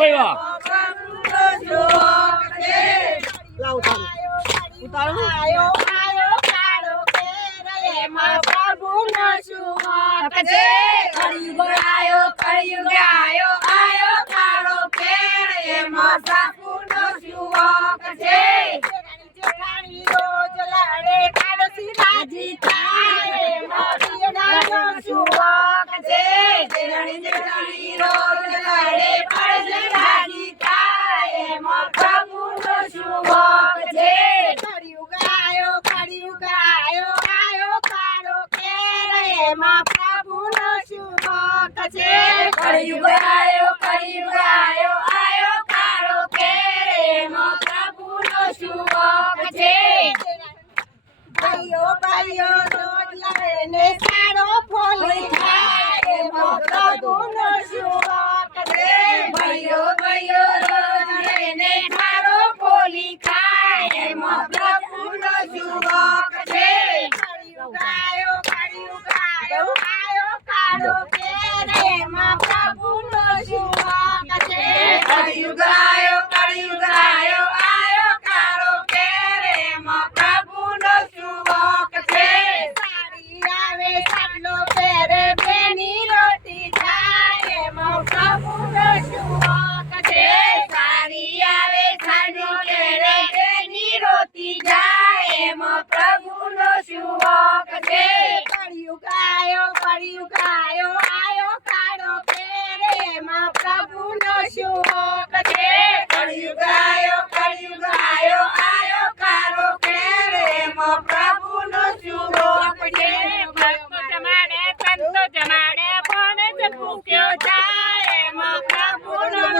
ભાઈ વાહ લાવ તારું ઉતારો આયો આયો કાળો કેર એમાં પ્રભુનો સુવાસ છે. કળિયુગ આયો, કળિયુગ આયો, આયો કાળો કેર એમાં પ્રભુનો સુવાસ છે. જેઠાણી રોજ લડે, પાડોશી રાજી થાય, એમાં પીડાનો સુવાસ છે. જેઠાણી જેઠાણી રોજ લડે, પાડોશી રાજી થાય, એમાં પ્રભુનો સુવાસ છે. કળિયુગ આયો, કળિયુગ આયો, આયો કાળો કેર એમાં પ્રભુનો સુવાસ છે. કળિયુગ આયો, કળિયુગ આયો, આયો કાળો કેર એમાં પ્રભુનો સુવાસ છે. ભાઈઓ ભાઈઓ રોજ લડે ને સારો ફોલી થાય એમાં પ્રભુનો સુવાસ છે. ભાઈઓ ભાઈઓ રોજ લડે ને સારો ફોલી ખાય એમાં પ્રભુનો સુવાસ છે. કળિયુગ આયો, કળિયુગ આયો, આયો કાળો કેર એમાં પ્રભુનો સુવાસ છે. કળિયુગ આયો, કળિયુગ આયો, આયો કાળો કેર એમાં પ્રભુનો સુવાસ છે. સાડી આવે સાટલો પહેરે બેની રોટી જાય એમાં પ્રભુનો સુવાસ છે. સાડી આવે સાડી પહેરે બેની રોટી જાય એમાં પ્રભુનો સુવાસ છે. કળિયુગ આયો, કળિયુગ આયો કાળો પહેરે એમાં પ્રભુનો સુવાસ છે. કળિયુગ આયો, કળિયુગ આયો, આયો કાળો પહેરે એમાં પ્રભુનો સુવાસ છે. ભક્તો જમાડે, સંતો જમાડે, પણ જ ભૂખ્યો જાય એમાં પ્રભુનો સુવાસ છે. ભક્તો જમાડે, સંતો જમાડે, પણ જ ભૂખ્યો જાય એમાં પ્રભુનો સુવાસ છે. કળિયુગ આયો, કળિયુગ આયો, આયો કાળો કેર એમાં પ્રભુનો સુવાસ છે. કળિયુગ આયો, કળિયુગ આયો, આયો કાળો કેર એમાં પ્રભુનો સુવાસ છે. કામ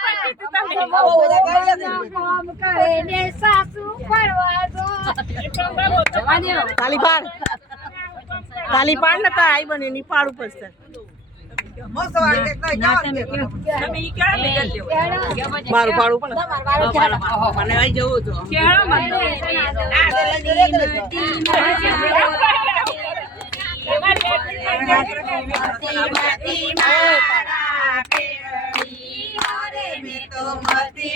તાલી પાડ તાલી પાડ ને તાર આઈ બને ની પાડ ઉપર છે. મારું પાડું પણ મને આવી જવું તો મળે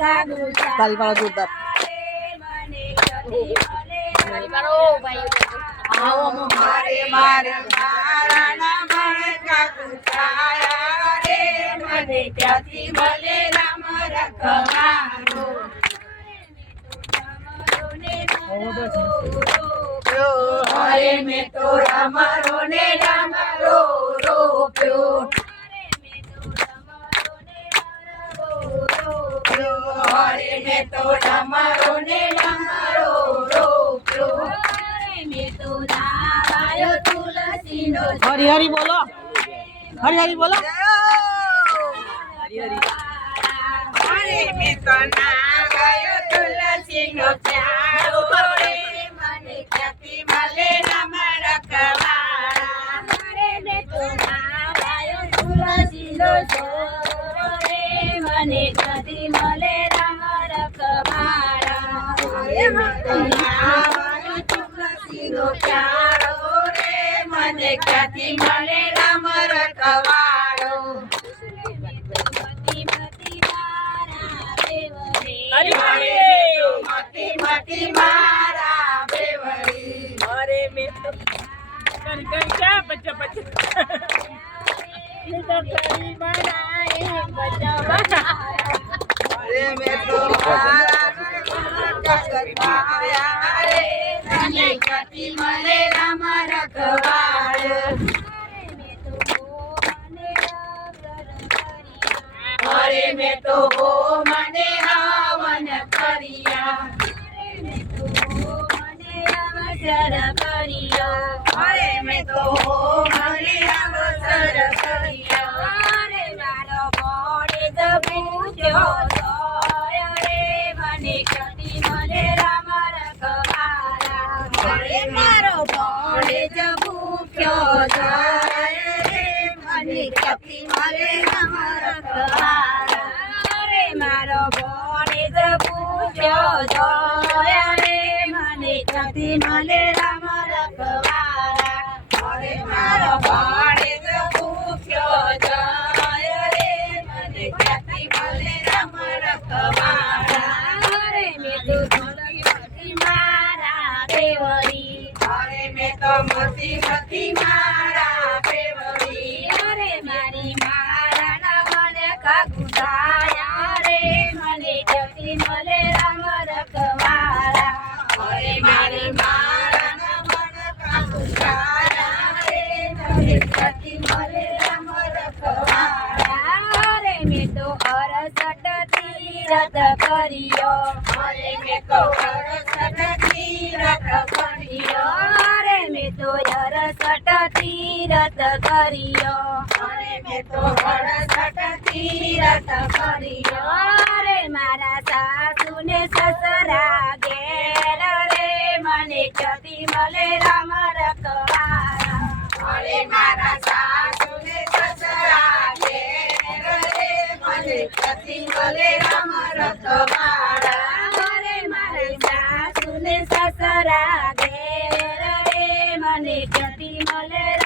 તાલી પાડો જોરદાર મારે મારે મારા ના મણ કાકુ છાયા રે. મને રામ રખવારો અરે મેં તો રામારો ને રામારો મેં તો રામારો ને રામારો રોપ્યો મેં તો રામાયો તુલસીનો હરી હરી બોલો. હરી હરી બોલો. અરે મેં તો નાગાયો તુલસીનો ચારો રે. મને ક્યાંથી મળે રામ રખવાળા અરે મેં તો નાગાયો તુલસીનો ચારો રે મને મળે ક્યારો રે મને ક્યાંથી મળે રામ રખવાળો મારા બેવડી અરે મે કરી કરી ચા બચ્ચા બચ્ચા મે તો અરે મે તો મારા કરી આવ્યા રે. મને ગતિ મળે રામ રખવાળ અરે મેં તો હો મને રાવણ કર્યા. અરે મેં તો હો મારો મોડે જબૂચ્યો તોય રે મને કદી મને રામ રખવાલા અરે મારો ભોળે જ ભૂખ્યો જાય રે મને કપી મળે અમર કહારા અરે મેં તો અરે મેં તો મારા અરે મારી મારા ના મને કાકુદાયા તીરથ કર્યો અરે મેં તો વરસદ તીરથ કર્યો અરે મેં તો અરસઠ તીરથ કર્યો અરે મેં તો વરસદ તીરથ કર્યો અરે મારા સાસુ ને સસરા ઘેર રે, મને જતી મળે રામ રખવાલા અરે મારા સાસુ ને સસરા ઘેર રે મને મળે રામ રખવાળા અરે મારી સાસુ ને મને મળે